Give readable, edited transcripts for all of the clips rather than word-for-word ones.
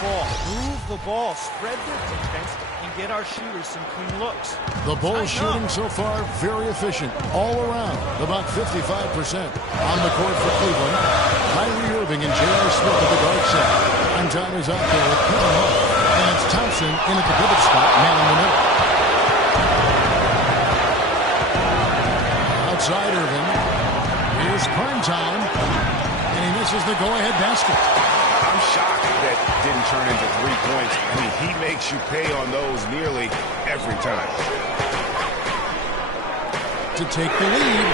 ball, move the ball, spread their defense, and get our shooters some clean looks. The Bulls shooting so far very efficient all around, about 55%. On the court for Cleveland, Kyrie Irving and J.R. Smith at the guard set. And time is out there with Kevin Love. And it's Thompson in at the pivot spot, man in the middle. Outside Irving. Here's prime time. And he misses the go-ahead basket. I'm shocked that didn't turn into 3 points. I mean, he makes you pay on those nearly every time. To take the lead.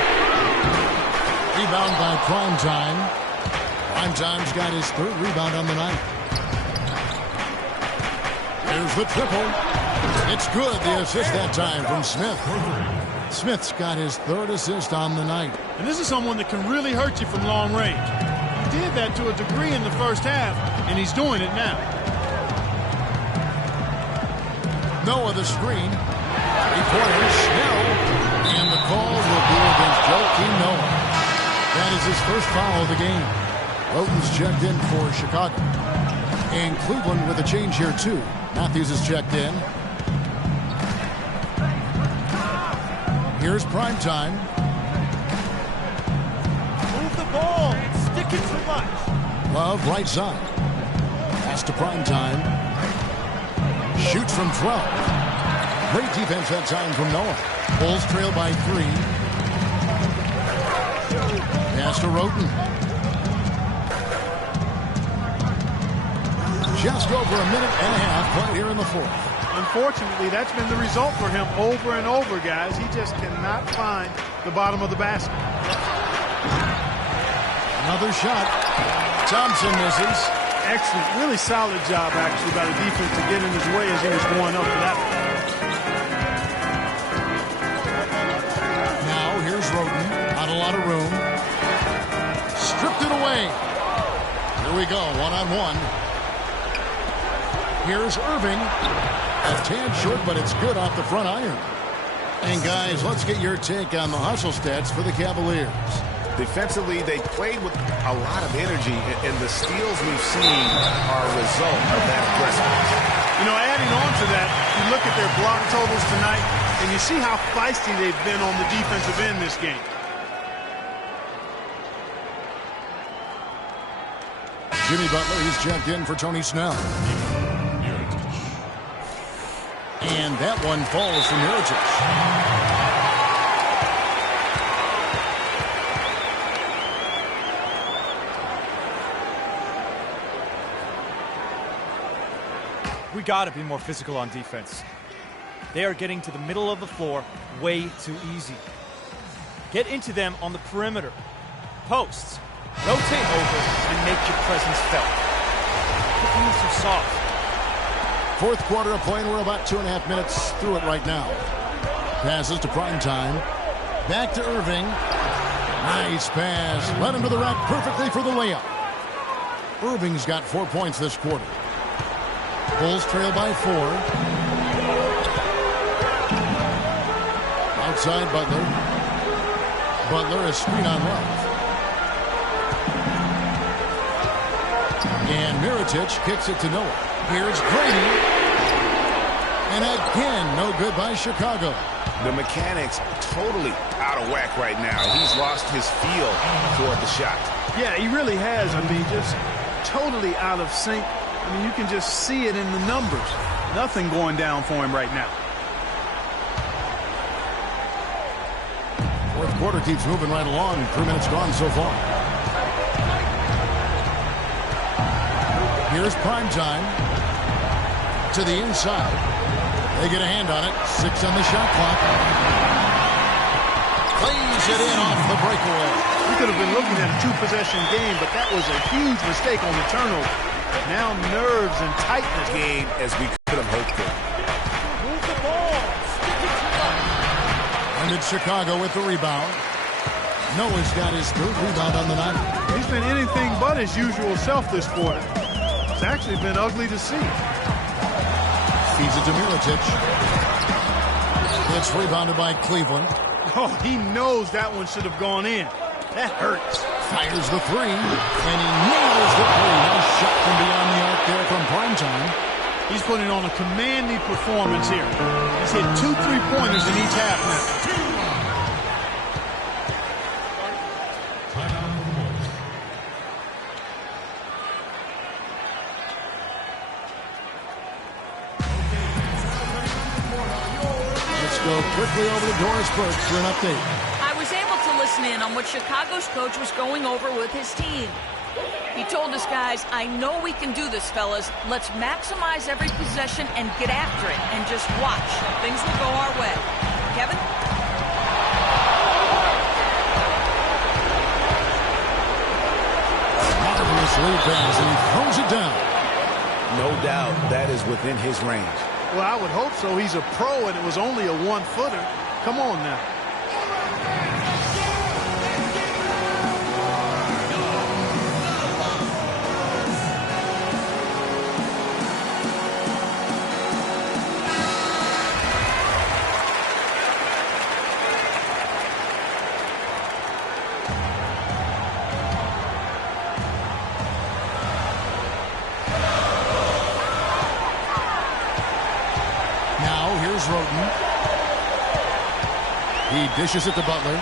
Rebound by Primetime. Primetime's got his third rebound on the night. Here's the triple. It's good. The assist that time from Smith. Smith's got his third assist on the night. And this is someone that can really hurt you from long range. He did that to a degree in the first half, and he's doing it now. Noah the screen. 3-pointers. Snell. And the call will be against Joakim Noah. That is his first foul of the game. Roten's checked in for Chicago. And Cleveland with a change here, too. Matthews is checked in. Here's Primetime. Move the ball and stick it too much. Love right side. Pass to Primetime. Shoots from 12. Great defense that time from Noah. Bulls trail by 3. Pass to Roten. Just over a minute and a half played here in the fourth. Unfortunately, that's been the result for him over and over, guys. He just cannot find the bottom of the basket. Another shot. Thompson misses. Excellent. Really solid job, actually, by the defense to get in his way as he was going up for that one. Now, here's Roten. Not a lot of room. Stripped it away. Here we go, one-on-one. Here's Irving. A tad short, but it's good off the front iron. And, guys, let's get your take on the hustle stats for the Cavaliers. Defensively, they played with a lot of energy, and the steals we've seen are a result of that aggressiveness. You know, adding on to that, you look at their block totals tonight, and you see how feisty they've been on the defensive end this game. Jimmy Butler, he's checked in for Tony Snell. And that one falls from Mirotic. We got to be more physical on defense. They are getting to the middle of the floor way too easy. Get into them on the perimeter. Posts. Rotate over and make your presence felt. Quit being so soft. Fourth quarter of play, and we're about 2.5 minutes through it right now. Passes to Primetime. Back to Irving. Nice pass. Led him to the rack perfectly for the layup. Irving's got 4 points this quarter. Bulls trail by 4. Outside Butler. Butler, a screen on Love. And Mirotic kicks it to Noah. Here's Grady. And again, no good by Chicago. The mechanics totally out of whack right now. He's lost his feel for the shot. Yeah, he really has. I mean, just totally out of sync. I mean, you can just see it in the numbers. Nothing going down for him right now. Fourth quarter keeps moving right along. 3 minutes gone so far. Here's Primetime. To the inside. They get a hand on it. 6 on the shot clock. Plays it in off the breakaway. We could have been looking at a 2-possession game, but that was a huge mistake on the turnover. Now nerves and tightness. Game as we could have hoped for. Move the ball. Stick it too much. And it's Chicago with the rebound. Noah's got his third rebound on the night. He's been anything but his usual self this quarter. It's actually been ugly to see. Feeds it to Mirotic. It's rebounded by Cleveland. Oh, he knows that one should have gone in. That hurts. Fires the 3, and he nails the 3. Nice shot from beyond the arc there from Primetime. putting on a commanding performance here. He's hit 2 3-pointers in each half now. Let's go quickly over to Doris Burke for an update. I was able to listen in on what Chicago's coach was going over with his team. He told us, guys, I know we can do this, fellas. Let's maximize every possession and get after it and just watch. Things will go our way. Kevin? Marvelous lead pass, and he throws it down. No doubt that is within his range. Well, I would hope so. He's a pro, and it was only a 1-footer. Come on now. Roten. He dishes it to Butler.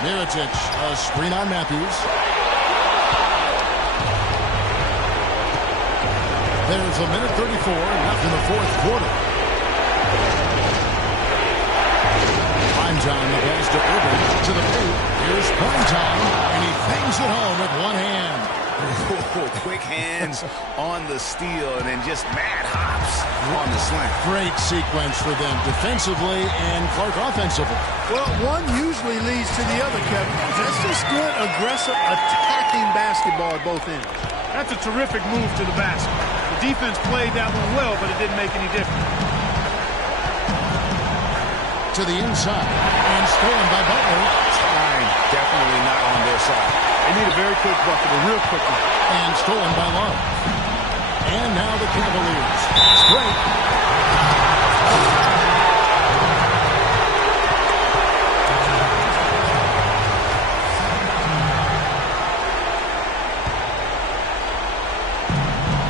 Mirotic, a screen on Matthews. There's a minute 34 left in the fourth quarter. Primetime, the pass to Irving, to the paint. Here's Primetime, and he bangs it home with one hand. Quick hands on the steal, and then just mad hops on the slant. Great sequence for them defensively and Clark offensively. Well, one usually leads to the other, Kevin. That's just good, aggressive, attacking basketball at both ends. That's a terrific move to the basket. The defense played that one well, but it didn't make any difference. To the inside, and stolen by Butler. Time definitely not on their side. They need a very quick bucket, a real quick one. And stolen by Love. And now the Cavaliers. Straight.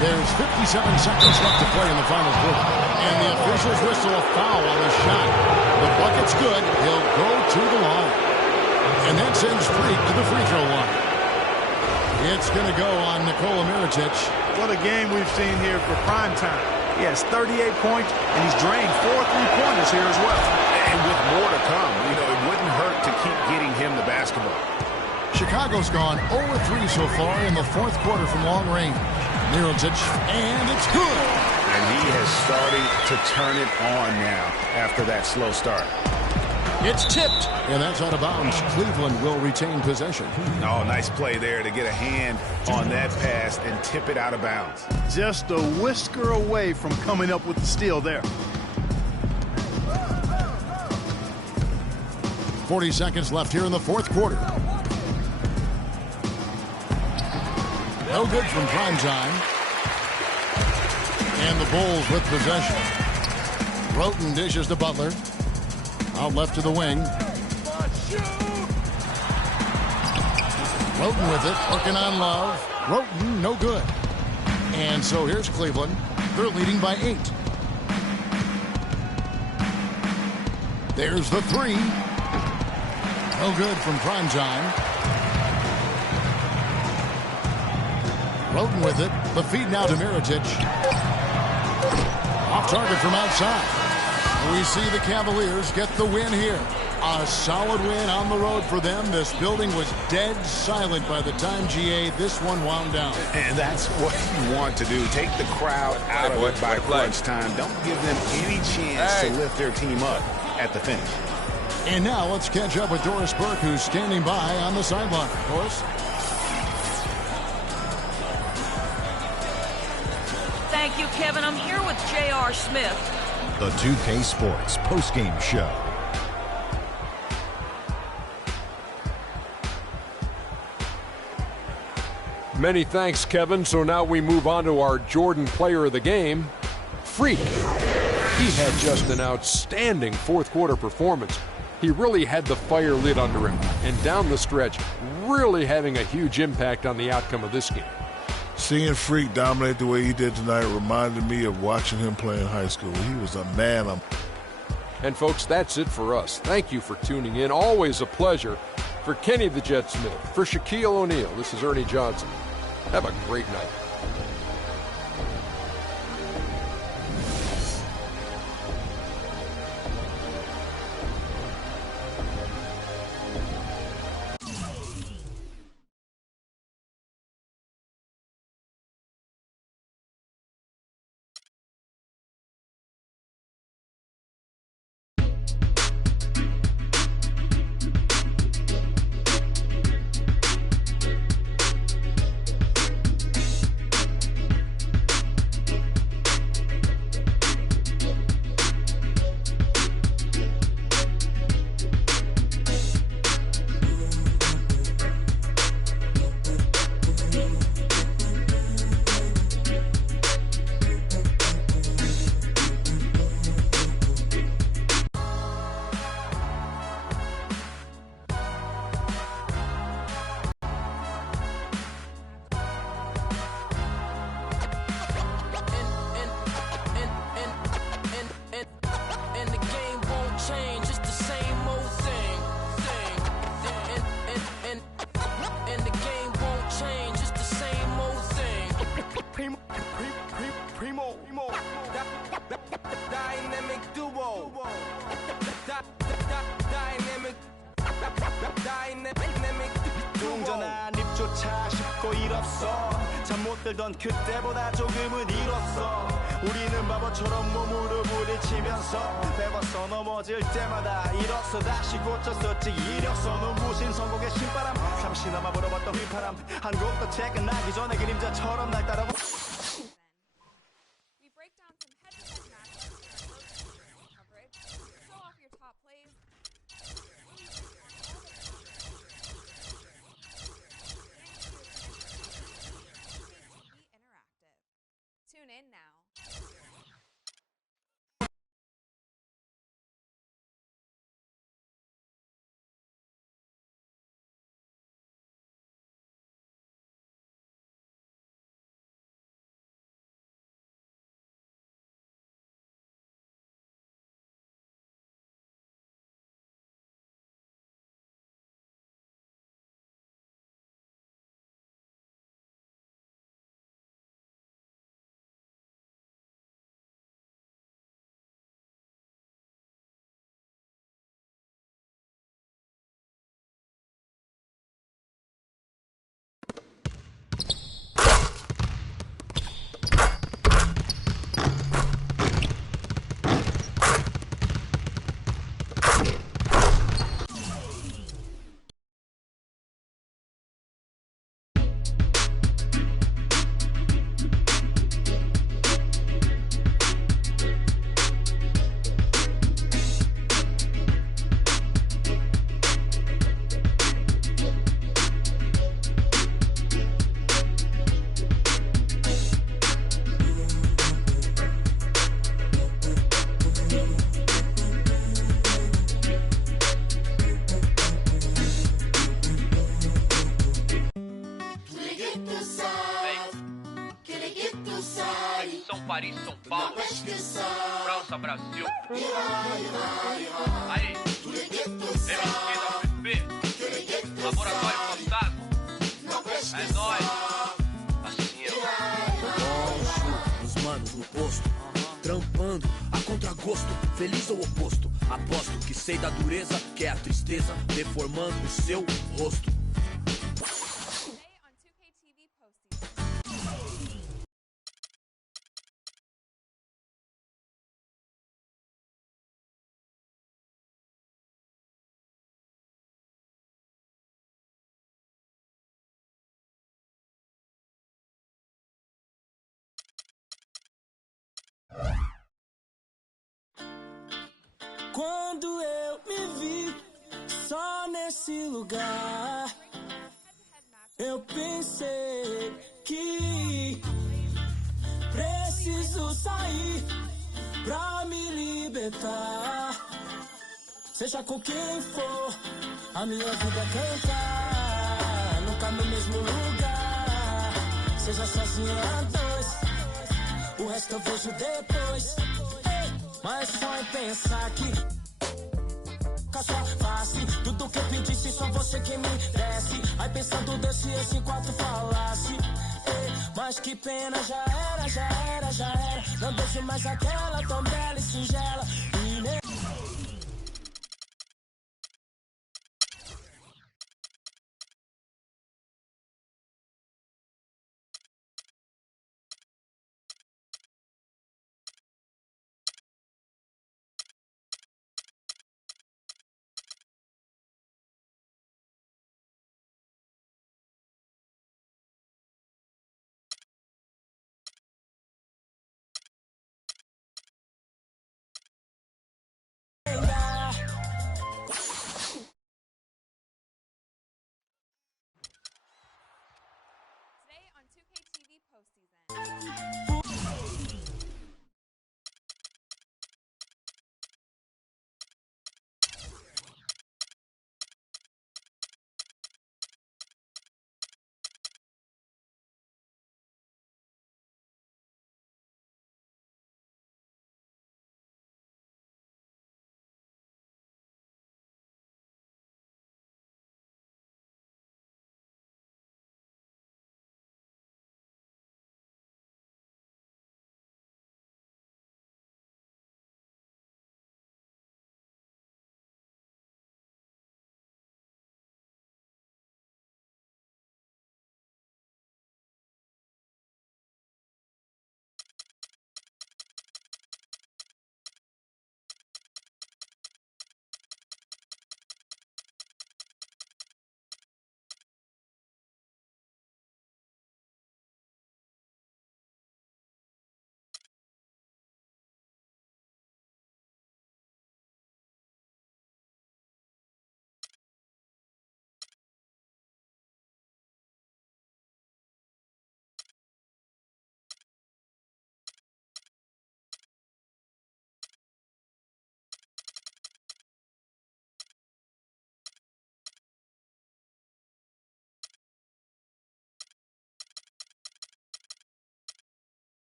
There's 57 seconds left to play in the final quarter. And the officials whistle a foul on the shot. The bucket's good. He'll go to the line. And that sends Freak to the free throw line. It's going to go on Nikola Mirotic. What a game we've seen here for Primetime. He has 38 points, and he's drained 4 3-pointers here as well. And with more to come, it wouldn't hurt to keep getting him the basketball. Chicago's gone 0-3 so far in the fourth quarter from long range. Mirotic, and it's good. And he has started to turn it on now after that slow start. It's tipped, and that's out of bounds. Cleveland will retain possession. Oh, nice play there to get a hand on that pass and tip it out of bounds. Just a whisker away from coming up with the steal there. 40 seconds left here in the fourth quarter. No good from Primetime. And the Bulls with possession. Roten dishes to Butler. Out left to the wing. Roten with it, working on Love. Roten, no good. And so here's Cleveland. They're leading by 8. There's the 3. No good from Primetime. Roten with it. The feed now to Mirotic. Off target from outside. We see the Cavaliers get the win here. A solid win on the road for them. This building was dead silent by the time, GA, this one wound down. And that's what you want to do. Take the crowd out of it by crunch time. Don't give them any chance to lift their team up at the finish. And now let's catch up with Doris Burke, who's standing by on the sideline. Doris? Thank you, Kevin. I'm here with J.R. Smith. The 2K Sports postgame show. Many thanks, Kevin. So now we move on to our Jordan player of the game, Freak. He had just an outstanding fourth quarter performance. He really had the fire lit under him, and down the stretch, really having a huge impact on the outcome of this game. Seeing Freak dominate the way he did tonight reminded me of watching him play in high school. He was a man. And folks, that's it for us. Thank you for tuning in. Always a pleasure. For Kenny the Jet Smith, for Shaquille O'Neal, this is Ernie Johnson. Have a great night. 들던 그때보다 조금은 잃었어. 우리는 바보처럼 몸으로 부딪히면서 배웠어. 넘어질 때마다 일었어. 다시 고쳤었지 이력서. 눈부신 성공의 신바람. 잠시나마 불어봤던 휘파람. 한 곡 더 퇴근하기 전에 그림자처럼 날 따라와. We break down some head-to-head matches coverage, show off your top plays. Tune in now. Paris, São Paulo, França, Brasil. Aí, MSP, Laboratório Fantasma. É nóis. Assim, ó. Os manos no posto, trampando a contragosto, feliz ou oposto. Aposto que sei da dureza, que é a tristeza, deformando o seu rosto. Quando eu me vi só nesse lugar, eu pensei que preciso sair pra me libertar. Seja com quem for, a minha vida cantar, nunca no mesmo lugar. Seja casa sozinho a dois. O resto eu vejo depois. Mas só em pensar que só face, tudo que eu pedisse, só você que me desse. Aí pensando Deus se esse quarto falasse. Mas que pena, já era, já era, já era. Não deixe mais aquela tão bela e singela. Today on 2K TV postseason.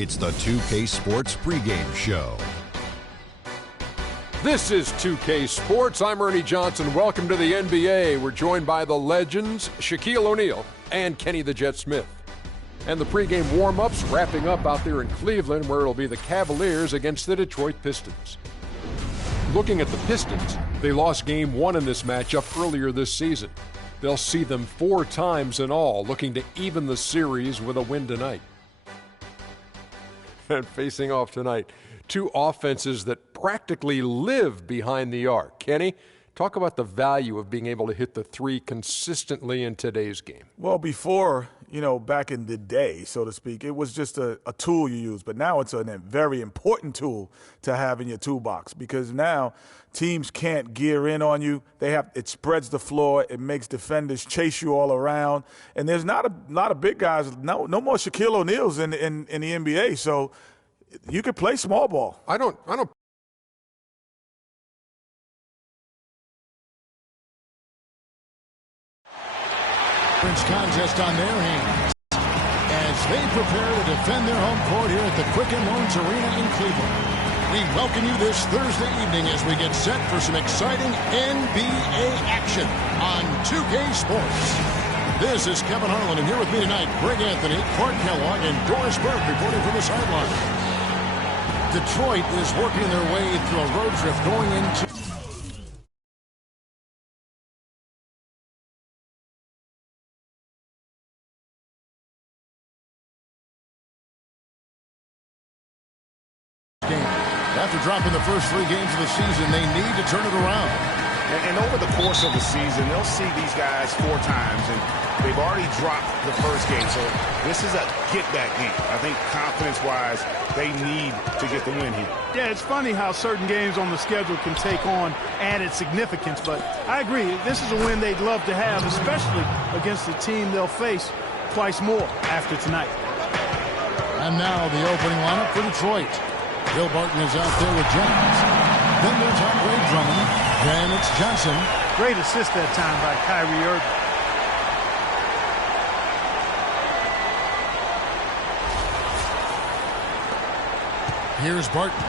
It's the 2K Sports pregame show. This is 2K Sports. I'm Ernie Johnson. Welcome to the NBA. We're joined by the legends Shaquille O'Neal and Kenny the Jet Smith. And the pregame warm-ups wrapping up out there in Cleveland, where it'll be the Cavaliers against the Detroit Pistons. Looking at the Pistons, they lost Game 1 in this matchup earlier this season. They'll see them 4 times in all, looking to even the series with a win tonight. And facing off tonight, 2 offenses that practically live behind the arc. Kenny, talk about the value of being able to hit the 3 consistently in today's game. Well, before, back in the day, so to speak, it was just a tool you use. But now it's a very important tool to have in your toolbox, because now teams can't gear in on you. It spreads the floor. It makes defenders chase you all around. And there's not a lot of big guys. No more Shaquille O'Neals in the NBA. So you could play small ball. I don't. Contest on their hands as they prepare to defend their home court here at the Quicken Loans Arena in Cleveland. We welcome you this Thursday evening as we get set for some exciting NBA action on 2K Sports. This is Kevin Harlan, and here with me tonight, Greg Anthony, Clark Kellogg, and Doris Burke reporting from the sideline. Detroit is working their way through a road trip going into after dropping the first 3 games of the season. They need to turn it around. And over the course of the season, they'll see these guys 4 times, and they've already dropped the first game. So this is a get-back game. I think confidence-wise, they need to get the win here. Yeah, it's funny how certain games on the schedule can take on added significance, but I agree. This is a win they'd love to have, especially against the team they'll face twice more after tonight. And now the opening lineup for Detroit. Bill Barton is out there with Jennings. Then there's Andre Drummond. Then it's Johnson. Great assist that time by Kyrie Irving. Here's Barton.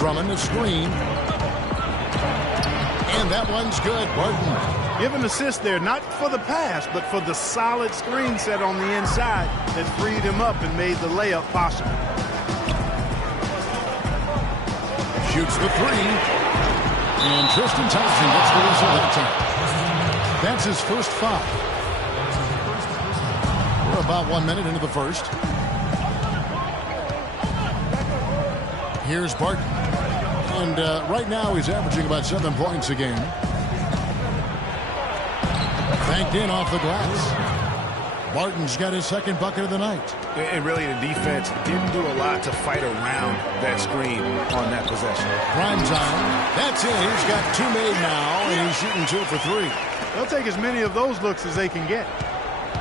Drummond the screen. And that one's good. Barton. Give an assist there, not for the pass, but for the solid screen set on the inside that freed him up and made the layup possible. Shoots the 3. And Tristan Thompson gets the whistle that time. That's his first foul. We're about 1 minute into the first. Here's Barton. And right now he's averaging about 7 points a game. Banked in off the glass. Barton's got his second bucket of the night. And really the defense didn't do a lot to fight around that screen on that possession. Prime time. That's it. He's got 2 made now, and he's shooting 2 for 3. They'll take as many of those looks as they can get.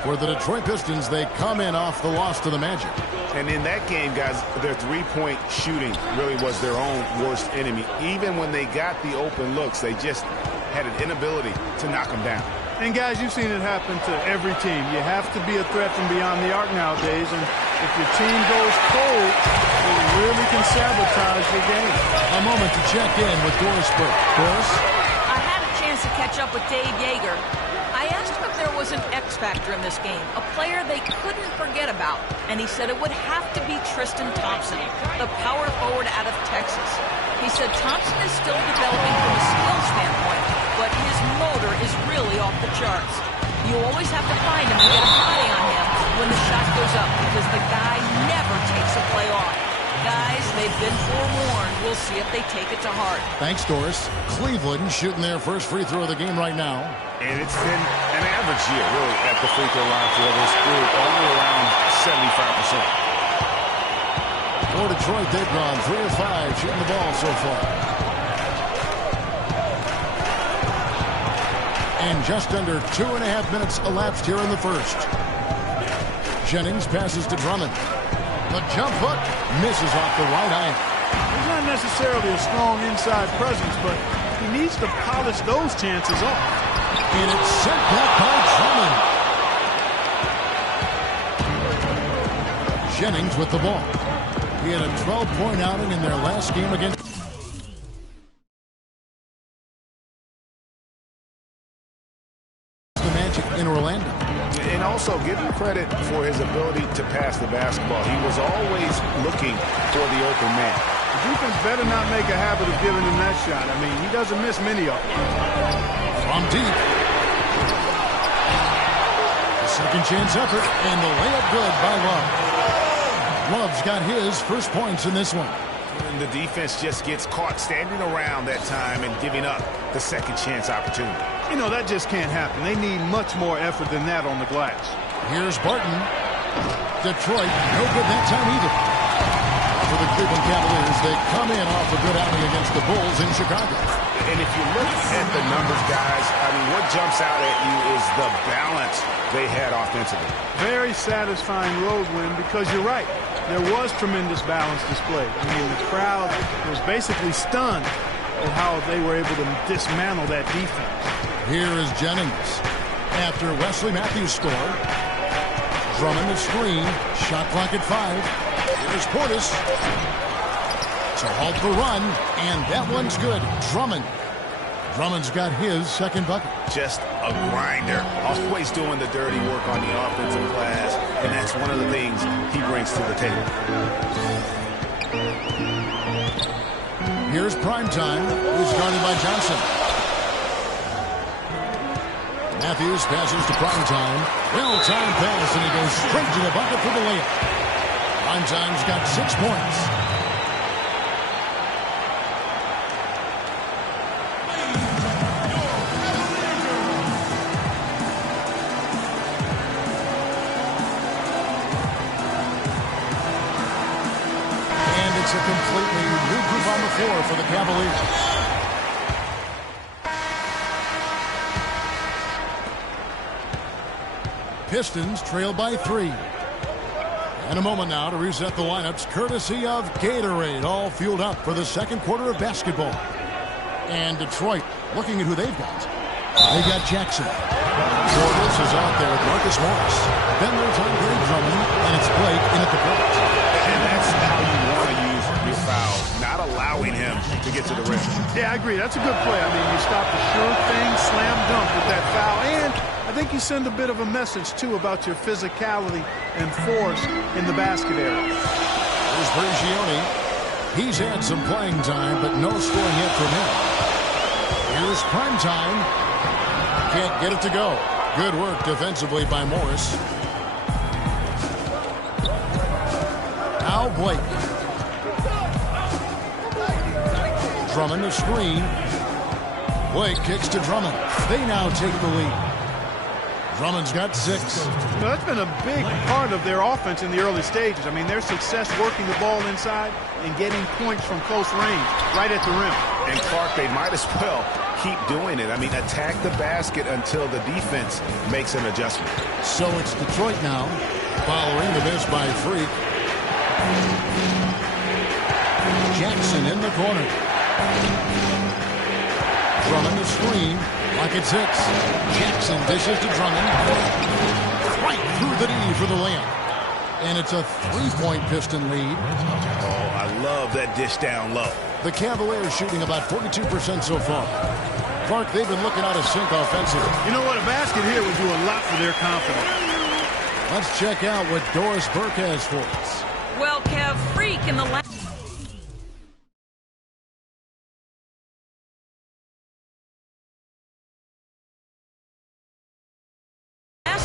For the Detroit Pistons, they come in off the loss to the Magic. And in that game, guys, their 3-point shooting really was their own worst enemy. Even when they got the open looks, they just had an inability to knock them down. And, guys, you've seen it happen to every team. You have to be a threat from beyond the arc nowadays, and if your team goes cold, it really can sabotage your game. A moment to check in with Doris Burke. Doris? I had a chance to catch up with Dave Yeager. I asked him if there was an X factor in this game, a player they couldn't forget about, and he said it would have to be Tristan Thompson, the power forward out of Texas. He said Thompson is still developing from a skill standpoint, but his motor is really off the charts. You always have to find him and get a body on him when the shot goes up, because the guy never takes a play off. Guys, they've been forewarned. We'll see if they take it to heart. Thanks, Doris. Cleveland shooting their first free throw of the game right now. And it's been an average year, really, at the free throw line for this group, only around 75%. For Detroit, they've gone 3 of 5 shooting the ball so far. And just under 2.5 minutes elapsed here in the first. Jennings passes to Drummond. The jump hook misses off the right eye. He's not necessarily a strong inside presence, but He needs to polish those chances off. And it's sent back by Drummond. Jennings with the ball. He had a 12-point outing in their last game against the Magic in Orlando. And also give him credit for his ability to pass the basketball. He was always looking for the open man. The defense better not make a habit of giving him that shot. I mean, he doesn't miss many of them. From deep. The second chance effort, and the layup good by Love. Love's got his first points in this one. And the defense just gets caught standing around that time and giving up the second chance opportunity. You know, that just can't happen. They need much more effort than that on the glass. Here's Barton. Detroit, no good that time either. For the Cleveland Cavaliers, they come in off a good outing against the Bulls in Chicago. And if you look at the numbers, guys, I mean, what jumps out at you is the balance they had offensively. Very satisfying road win because you're right. There was tremendous balance displayed. I mean, the crowd was basically stunned at how they were able to dismantle that defense. Here is Jennings. After Wesley Matthews scored, Drummond the screen, shot clock at 5. Here's Portis. So halt the run, and that one's good. Drummond's got his second bucket. Just a grinder, always doing the dirty work on the offensive glass, and that's one of the things he brings to the table. Here's Primetime, who's guarded by Johnson. Matthews passes to Primetime. Well-timed pass, and he goes straight to the bucket for the layup. Primetime's got 6 points. It's a completely new group on the floor for the Cavaliers. Pistons trail by 3. And a moment now to reset the lineups, courtesy of Gatorade, all fueled up for the second quarter of basketball. And Detroit, looking at who they've got. They got Jackson. Portis is out there with Marcus Morris. Then there's Andre Drummond, and it's Blake in at the point. And that's how you want to use your foul, not allowing him to get to the rim. Yeah, I agree. That's a good play. I mean, you stop the sure thing, slam dunk with that foul, and I think you send a bit of a message, too, about your physicality and force in the basket area. There's Bergioni. He's had some playing time, but no scoring yet from him. Here's Primetime. Can't get it to go. Good work defensively by Morris. Now Blake. Drummond the screen. Blake kicks to Drummond. They now take the lead. Drummond's got 6. Well, that's been a big part of their offense in the early stages. I mean, their success working the ball inside and getting points from close range, right at the rim. And Clark, they might as well keep doing it. I mean, attack the basket until the defense makes an adjustment. So it's Detroit now, following the miss by Freak. Jackson in the corner. Drummond the screen. Like it's 6. Jackson dishes to Drummond. Right through the D for the layup. And it's a 3-point Piston lead. Oh, I love that dish down low. The Cavaliers shooting about 42% so far. Clark, they've been looking out of sync offensively. You know what? A basket here would do a lot for their confidence. Let's check out what Doris Burke has for us. Well, Kev, Freak in the last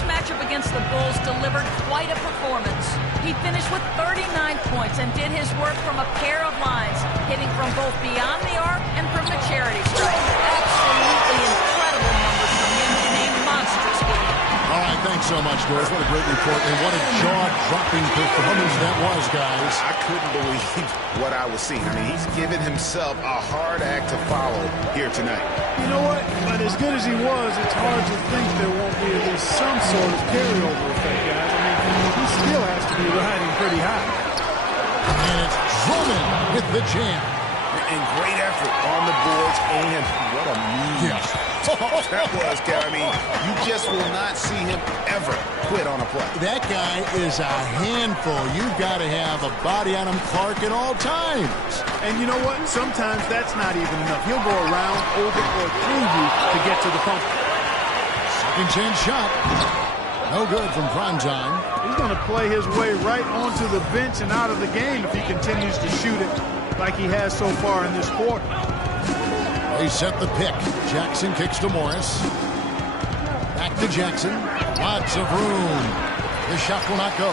matchup against the Bulls delivered quite a performance. He finished with 39 points and did his work from a pair of lines, hitting from both beyond the arc and from the charity stripe. Absolutely incredible numbers from him in a monstrous game. All right, thanks so much, Doris. What a great report, and what a jaw-dropping performance that was, guys. I couldn't believe what I was seeing. I mean, he's given himself a hard act to follow here tonight. You know what? But as good as he was, it's hard to think there won't be at least some sort of carryover effect, guys. I mean, he still has to be riding pretty high. And it's Drummond with the jam. And great effort effort on the boards, and what a move. Yeah. That was, Kev. I mean, you just will not see him ever quit on a play. That guy is a handful. You've got to have a body on him, Clark, at all times. And you know what? Sometimes that's not even enough. He'll go around, over, or through you to get to the pump. Second chance shot. No good from Primetime. He's going to play his way right onto the bench and out of the game if he continues to shoot it like he has so far in this quarter. They set the pick. Jackson kicks to Morris. Back to Jackson. Lots of room. The shot will not go.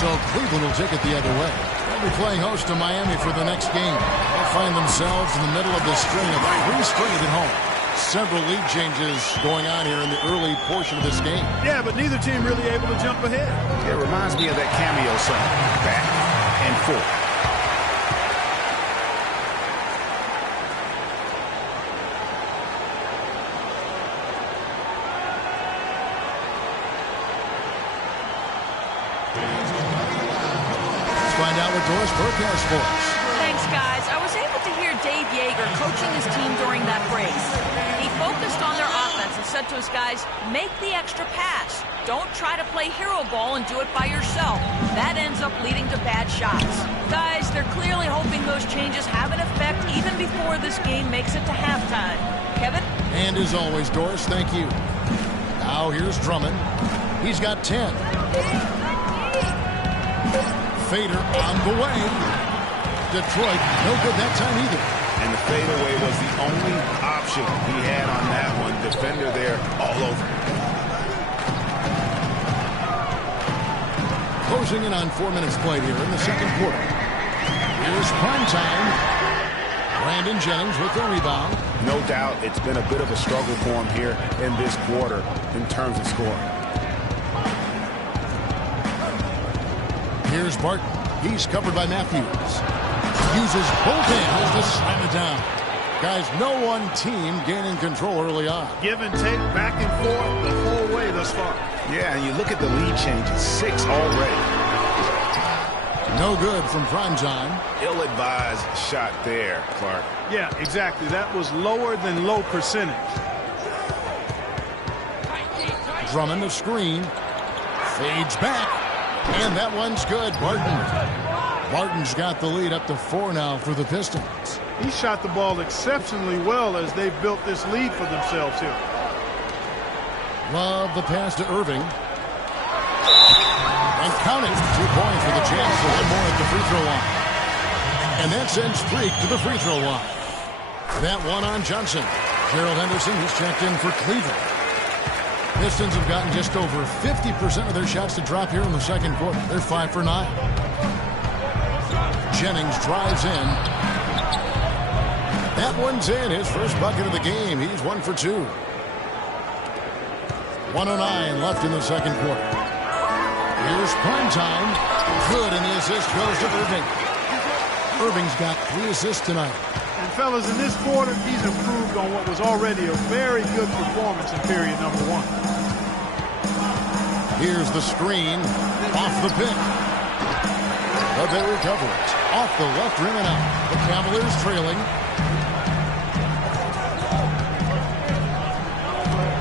So Cleveland will take it the other way. They'll be playing host to Miami for the next game. They'll find themselves in the middle of the string of 3 straight at home. Several lead changes going on here in the early portion of this game. Yeah, but neither team really able to jump ahead. It reminds me of that cameo song, Back and Forth. Let's find out what Doris Burke has for us. Thanks, guys. I was able to hear Dave Yeager coaching his team during that break. He focused on their offense and said to his guys, make the extra pass. Don't try to play hero ball and do it by yourself. That ends up leading to bad shots. Guys, they're clearly hoping those changes have an effect even before this game makes it to halftime. Kevin? And as always, Doris, thank you. Now here's Drummond. He's got 10. Fader on the way. Detroit, no good that time either. And the fadeaway was the only option he had on that one. Defender there all over. Closing in on 4 minutes played here in the second quarter. Here's Primetime. Brandon Jennings with the rebound. No doubt it's been a bit of a struggle for him here in this quarter in terms of scoring. Here's Barton. He's covered by Matthews. Uses both hands to slam it down. Guys, no one team gaining control early on. Give and take, back and forth, the whole way thus far. Yeah, and you look at the lead changes, 6 already. No good from Primetime. Ill-advised shot there, Clark. Yeah, exactly. That was lower than low percentage. Drummond, a screen. Fades back. And that one's good. Barton's got the lead up to 4 now for the Pistons. He shot the ball exceptionally well as they've built this lead for themselves here. Love the pass to Irving. And count it. 2 points with a chance for one more at the free throw line. And that sends Freak to the free throw line. That one on Johnson. Gerald Henderson, he's checked in for Cleveland. Pistons have gotten just over 50% of their shots to drop here in the second quarter. They're 5 for 9. Jennings drives in. That one's in. His first bucket of the game. He's 1 for 2. 1:09 left in the second quarter. Here's Primetime. Good, and the assist goes to Irving. Irving's got 3 assists tonight. And fellas, in this quarter, he's improved on what was already a very good performance in period number 1. Here's the screen. Off the pick. But they recover it. Off the left rim and out. The Cavaliers trailing.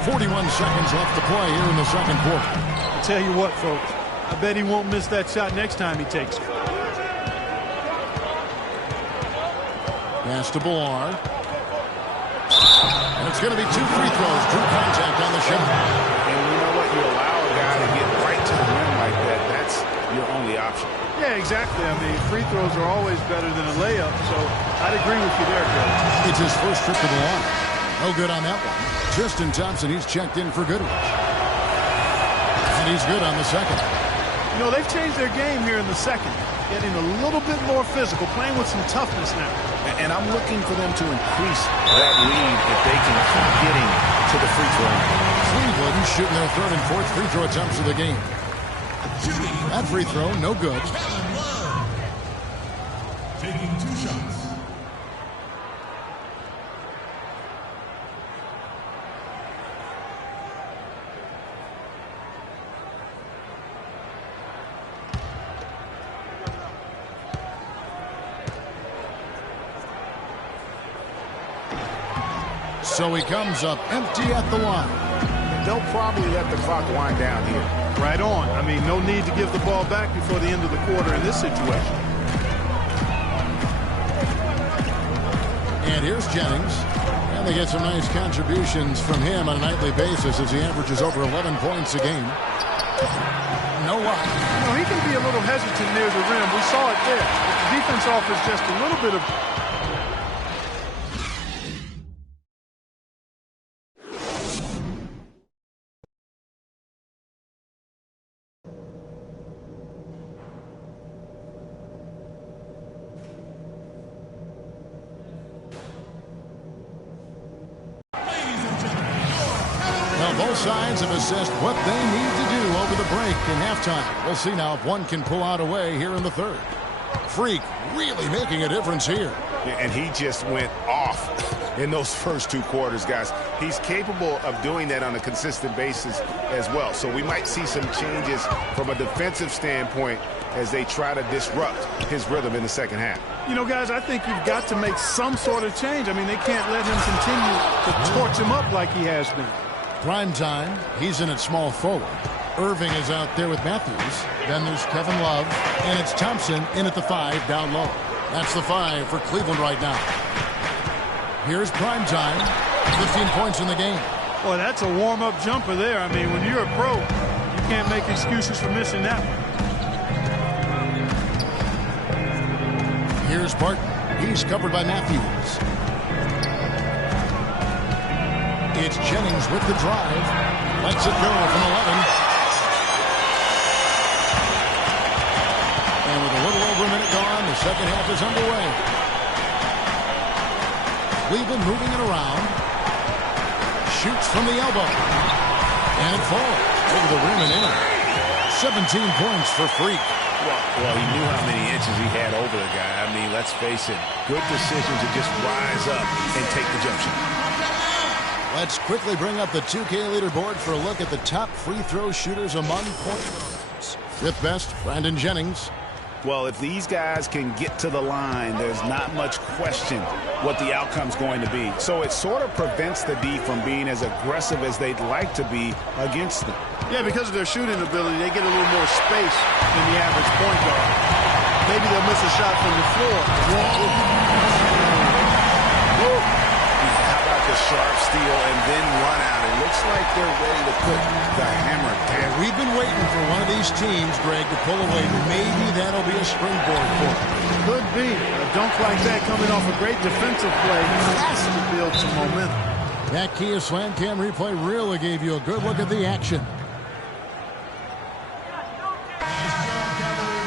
41 seconds left to play here in the second quarter. I'll tell you what, folks. I bet he won't miss that shot next time he takes it. Pass to Billar. And it's going to be 2 free throws. Drew contact on the shot. And you know what? You allow a guy to get right to the rim like that. That's your only option. Yeah, exactly. I mean, free throws are always better than a layup, so I'd agree with you there, Joe. It's his first trip to the line. No good on that one. Tristan Thompson, he's checked in for Goodrich. And he's good on the second. You know, they've changed their game here in the second. Getting a little bit more physical, playing with some toughness now. And I'm looking for them to increase that lead if they can keep getting to the free throw line. Cleveland shooting their 3rd and 4th free throw attempts of the game. That free throw, no good. Taking 2 shots. So he comes up empty at the line. They'll probably let the clock wind down here. Right on. I mean, no need to give the ball back before the end of the quarter in this situation. And here's Jennings. And they get some nice contributions from him on a nightly basis as he averages over 11 points a game. No luck. You know, he can be a little hesitant near the rim. We saw it there. If the defense offers just a little bit of... Both sides have assessed what they need to do over the break in halftime. We'll see now if one can pull out a way here in the third. Freak really making a difference here. Yeah, and he just went off in those first two quarters, guys. He's capable of doing that on a consistent basis as well. So we might see some changes from a defensive standpoint as they try to disrupt his rhythm in the second half. You know, guys, I think you've got to make some sort of change. I mean, they can't let him continue to torch him up like he has been. Prime time, he's in at small forward. Irving is out there with Matthews. Then there's Kevin Love, and it's Thompson in at the 5 down low. That's the 5 for Cleveland right now. Here's prime time, 15 points in the game. Boy, that's a warm-up jumper there. I mean, when you're a pro, you can't make excuses for missing that one. Here's Barton. He's covered by Matthews. It's Jennings with the drive. Lets it go from 11. And with a little over a minute gone, the second half is underway. Cleveland moving it around. Shoots from the elbow. And it falls over the rim and in. 17 points for Freak. Well, he knew how many inches he had over the guy. I mean, let's face it, good decision to just rise up and take the jump shot. Let's quickly bring up the 2K leaderboard for a look at the top free throw shooters among point guards. Fifth best, Brandon Jennings. Well, if these guys can get to the line, there's not much question what the outcome's going to be. So it sort of prevents the D from being as aggressive as they'd like to be against them. Yeah, because of their shooting ability, they get a little more space than the average point guard. Maybe they'll miss a shot from the floor. Whoa. The sharp steal and then run out. It looks like they're ready to put the hammer down. We've been waiting for one of these teams, Greg, to pull away. Maybe that'll be a springboard for them. Could be. A dunk like that coming off a great defensive play has to build some momentum. That Kia Slam Cam replay really gave you a good look at the action.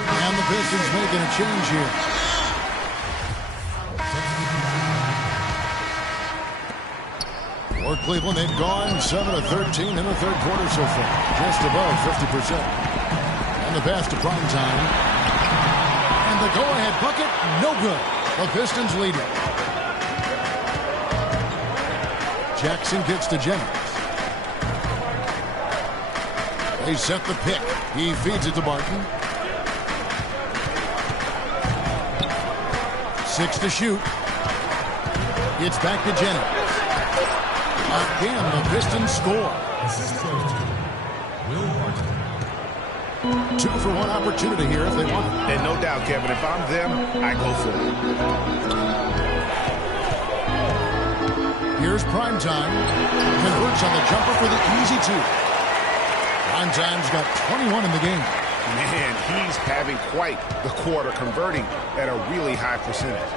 And the Pistons making a change here. For Cleveland, they've gone 7 of 13 in the third quarter so far. Just above 50%. And the pass to prime time. And the go-ahead bucket, no good. The Pistons lead it. Jackson gets to Jennings. They set the pick. He feeds it to Barton. 6 to shoot. It's back to Jennings. Again, the Pistons score. Will Barton. 2 for 1 opportunity here if they want it. And no doubt, Kevin, if I'm them, I go for it. Here's prime time. Converts on the jumper for the easy 2. Prime time's got 21 in the game. Man, he's having quite the quarter, converting at a really high percentage.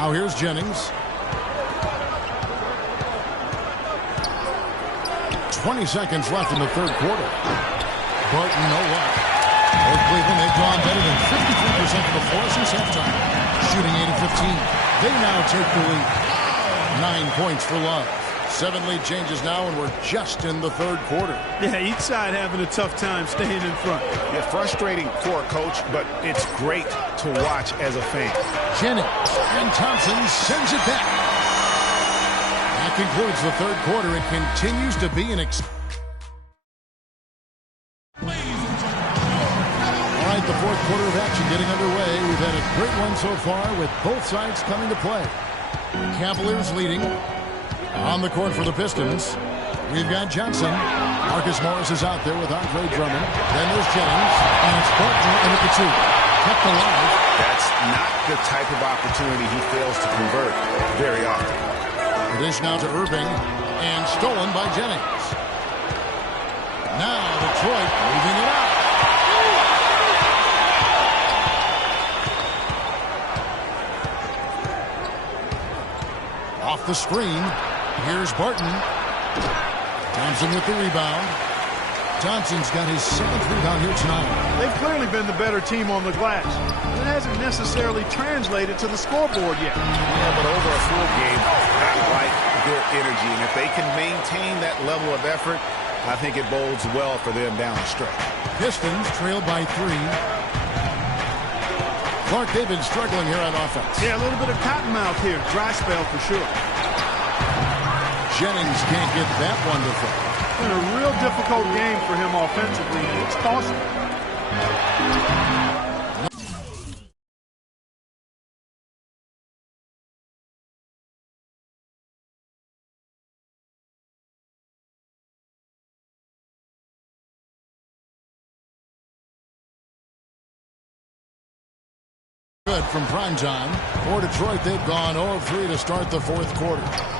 Now here's Jennings. 20 seconds left in the third quarter. Barton, no luck. For Cleveland, they've gone better than 53% of the floor since halftime. Shooting 8 of 15. They now take the lead. 9 points for Love. 7 lead changes now, and we're just in the third quarter. Yeah, each side having a tough time staying in front. Yeah, frustrating for a coach, but it's great to watch as a fan. Jennings and Thompson sends it back. That concludes the third quarter. It continues to be an all right, the fourth quarter of action getting underway. We've had a great one so far with both sides coming to play. Cavaliers leading. On the court for the Pistons, we've got Johnson. Marcus Morris is out there with Andre Drummond. Then there's Jennings, and it's Barton and Ikechukwu. Kept alive. That's not the type of opportunity he fails to convert very often. It is now to Irving, and stolen by Jennings. Now Detroit moving it out. Off the screen, here's Barton. Thompson with the rebound. Thompson's got his 7th rebound here tonight. They've clearly been the better team on the glass. It hasn't necessarily translated to the scoreboard yet. Yeah, but over a full game, I like their energy. And if they can maintain that level of effort, I think it bodes well for them down the stretch. Pistons trailed by 3. Clark David struggling here on offense. Yeah, a little bit of cotton mouth here. Dry spell for sure. Jennings can't get that one to fall. It's been a real difficult game for him offensively. It's costly. Good from primetime. For Detroit, they've gone 0 of 3 to start the 4th quarter.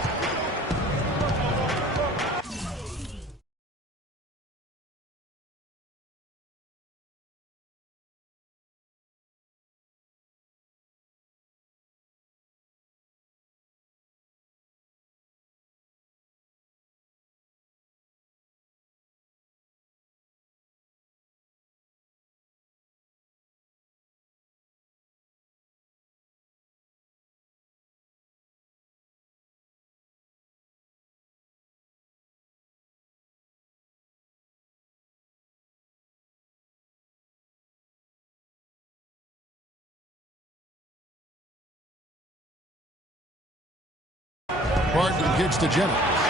Barton kicks to Jennings.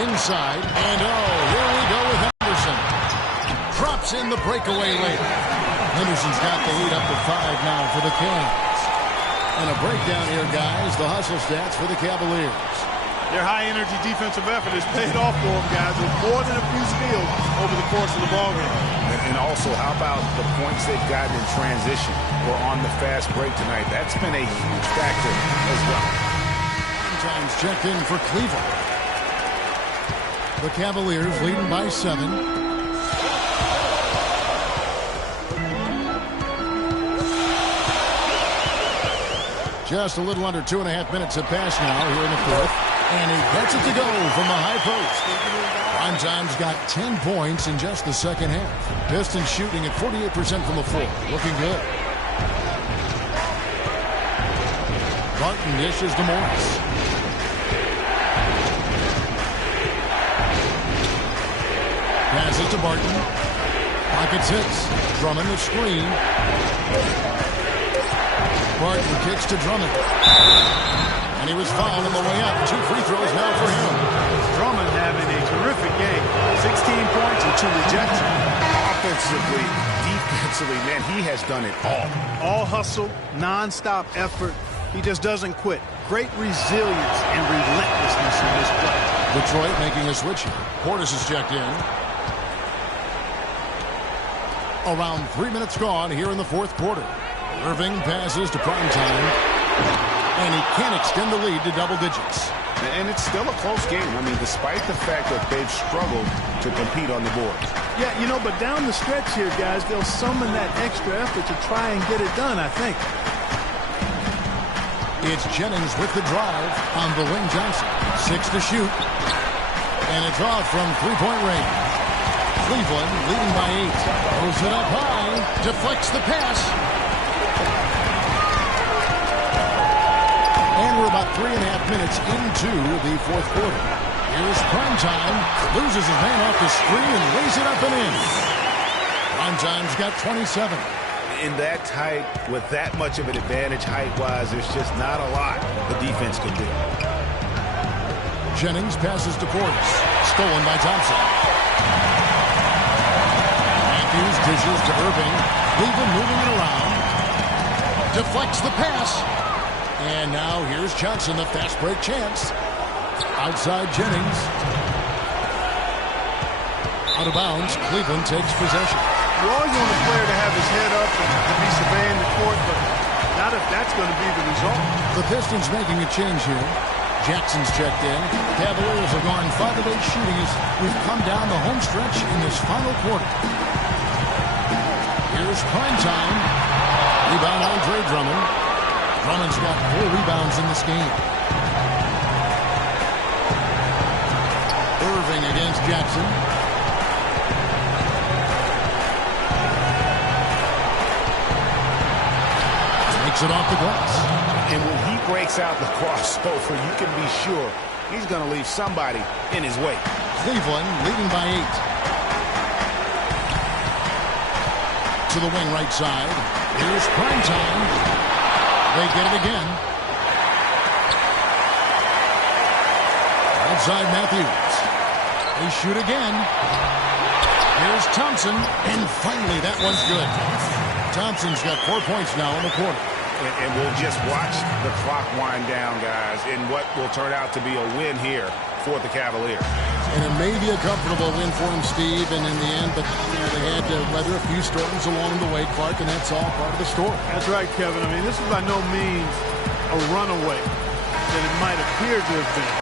Inside, and here we go with Henderson. Drops in the breakaway late. Henderson's got the lead up to 5 now for the Cavs. And a breakdown here, guys. The hustle stats for the Cavaliers. Their high-energy defensive effort has paid off for them, guys, with more than a few steals over the course of the ballgame. And also, how about the points they've gotten in transition or on the fast break tonight? That's been a huge factor as well. Times checked in for Cleveland. The Cavaliers leading by 7. Just a little under 2.5 minutes have passed now here in the 4th. And he gets it to go from the high post. Prime's got 10 points in just the 2nd half. Pistons shooting at 48% from the floor. Looking good. Barton dishes to Morris. Passes to Barton. Pockets hits. Drummond the screen. Barton kicks to Drummond. And he was fouled on the way up. 2 free throws now for him. Drummond having a terrific game. 16 points and 2 rejections. Offensively, defensively, man, he has done it all. All hustle, non-stop effort. He just doesn't quit. Great resilience and relentlessness in this play. Detroit making a switch here. Portis is checked in. Around 3 minutes gone here in the 4th quarter. Irving passes to Primetime. And he can't extend the lead to double digits. And it's still a close game. I mean, despite the fact that they've struggled to compete on the boards. Yeah, but down the stretch here, guys, they'll summon that extra effort to try and get it done, I think. It's Jennings with the drive on the wing. Johnson. 6 to shoot. And it's off from 3-point range. Cleveland leading by 8. Throws it up high. Deflects the pass. And we're about 3.5 minutes into the 4th quarter. Here's Primetime. Loses his man off the screen and lays it up and in. Primetime's got 27. In that tight, with that much of an advantage height-wise, there's just not a lot the defense can do. Jennings passes to Portis. Stolen by Thompson. And Matthews dishes to Irving. Cleveland moving it around. Deflects the pass. And now here's Johnson, the fast break chance. Outside Jennings. Out of bounds. Cleveland takes possession. You always want a player to have his head up and to be surveying the court, but not if that's going to be the result. The Pistons making a change here. Jackson's checked in. Cavaliers have gone 5 of 8 shooting as we've come down the home stretch in this final quarter. Here's prime time. Rebound Andre Drummond. Drummond's got 4 rebounds in this game. Irving against Jackson. Takes it off the glass. And when he breaks out the crossover, you can be sure he's going to leave somebody in his way. Cleveland leading by 8. To the wing right side. Here's prime time. They get it again. Outside Matthews. They shoot again. Here's Thompson. And finally, that one's good. Thompson's got 4 points now in the quarter. And we'll just watch the clock wind down, guys, in what will turn out to be a win here for the Cavaliers. And it may be a comfortable win for him, Steve, and in the end, but they had to weather a few storms along the way, Clark, and that's all part of the story. That's right, Kevin. I mean, this is by no means a runaway that it might appear to have been.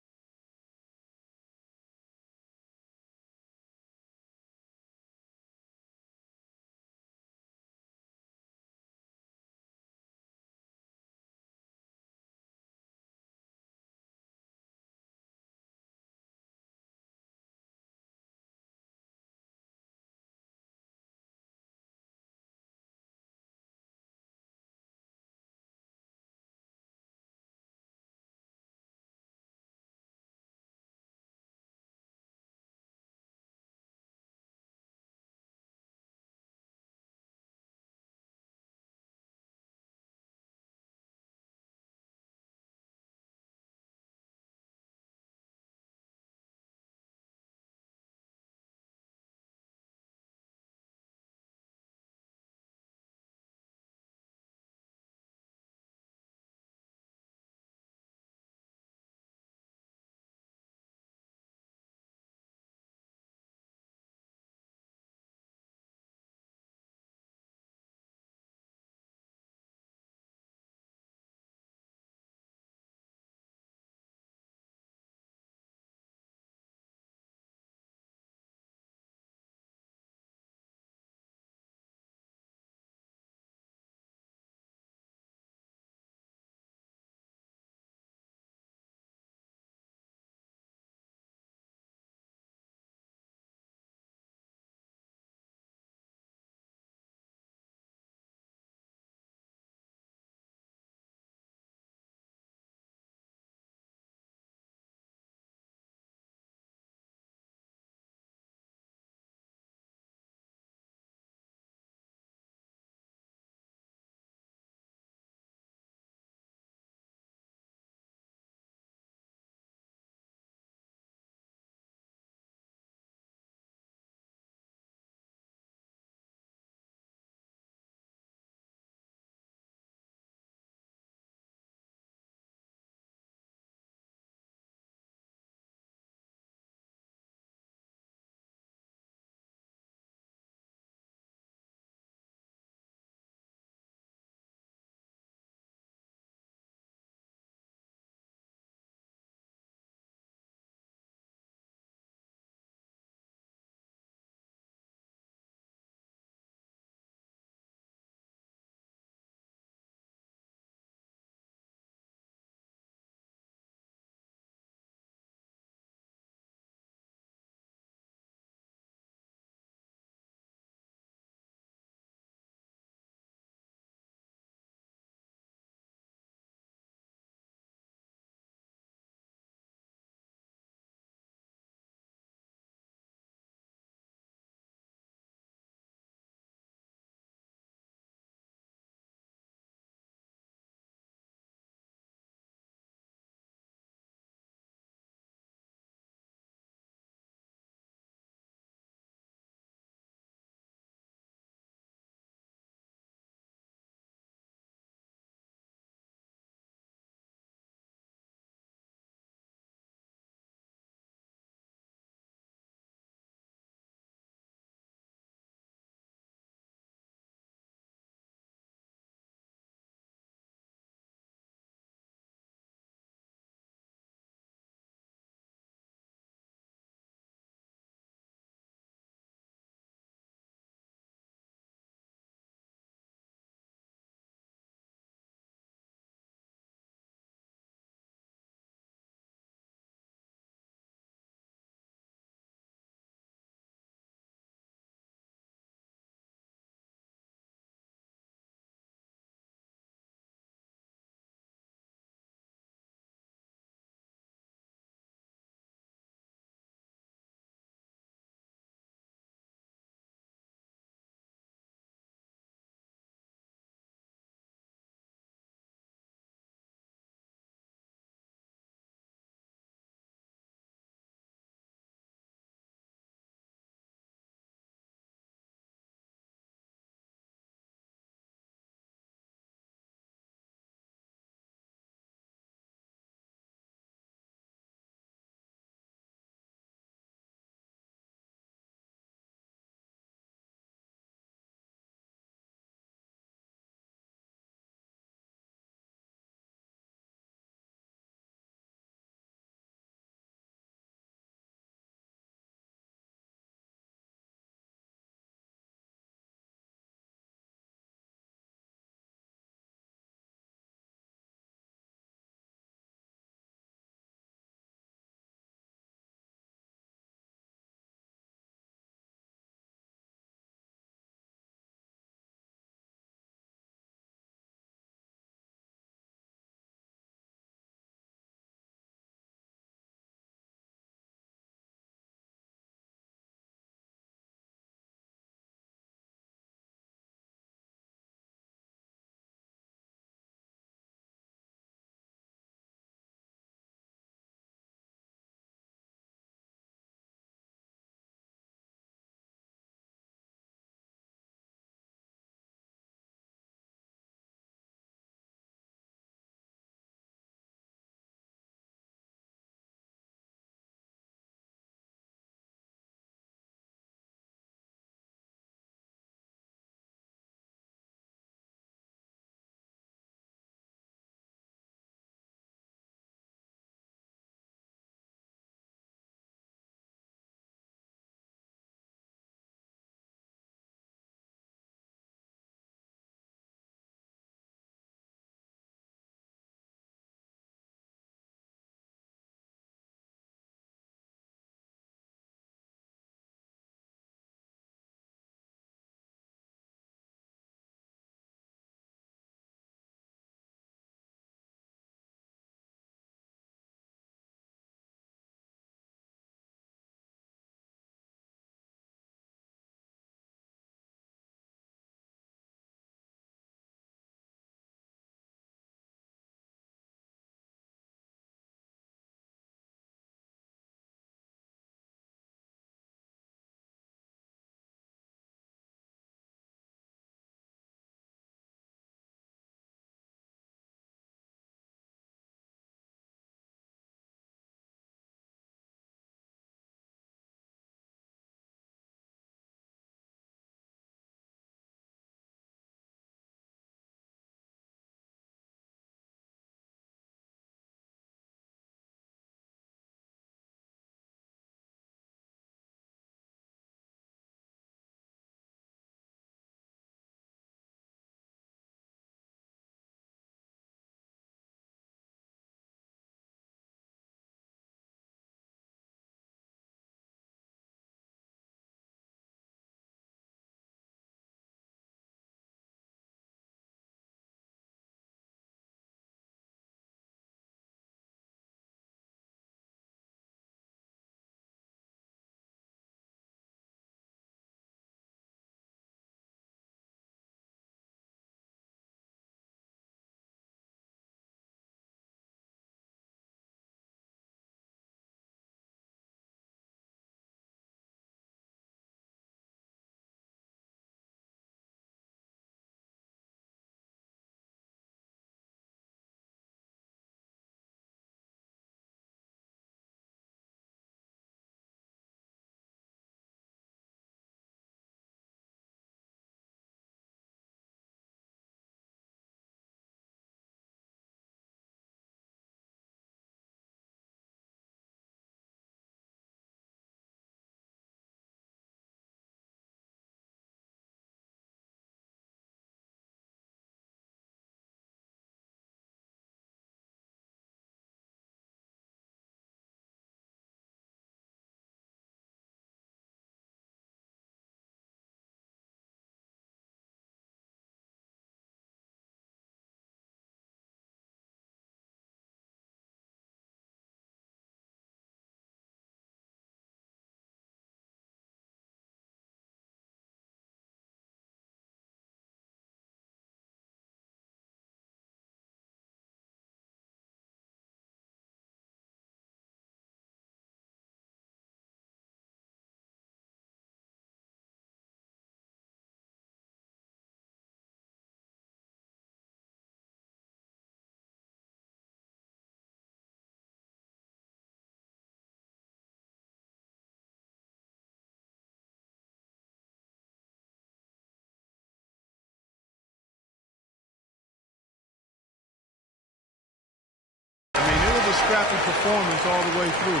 scrappy performance all the way through.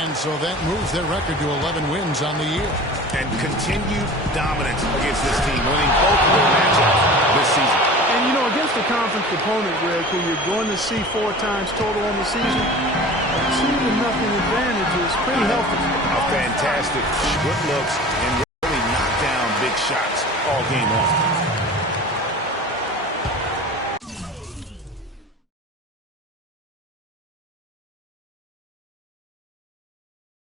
And so that moves their record to 11 wins on the year. And continued dominance against this team, winning both of their matchups this season. And, you know, against a conference opponent, Greg, who you're going to see 4 times total on the season, 2-0 advantage is pretty healthy. A fantastic, good looks, and really knocked down big shots all game long.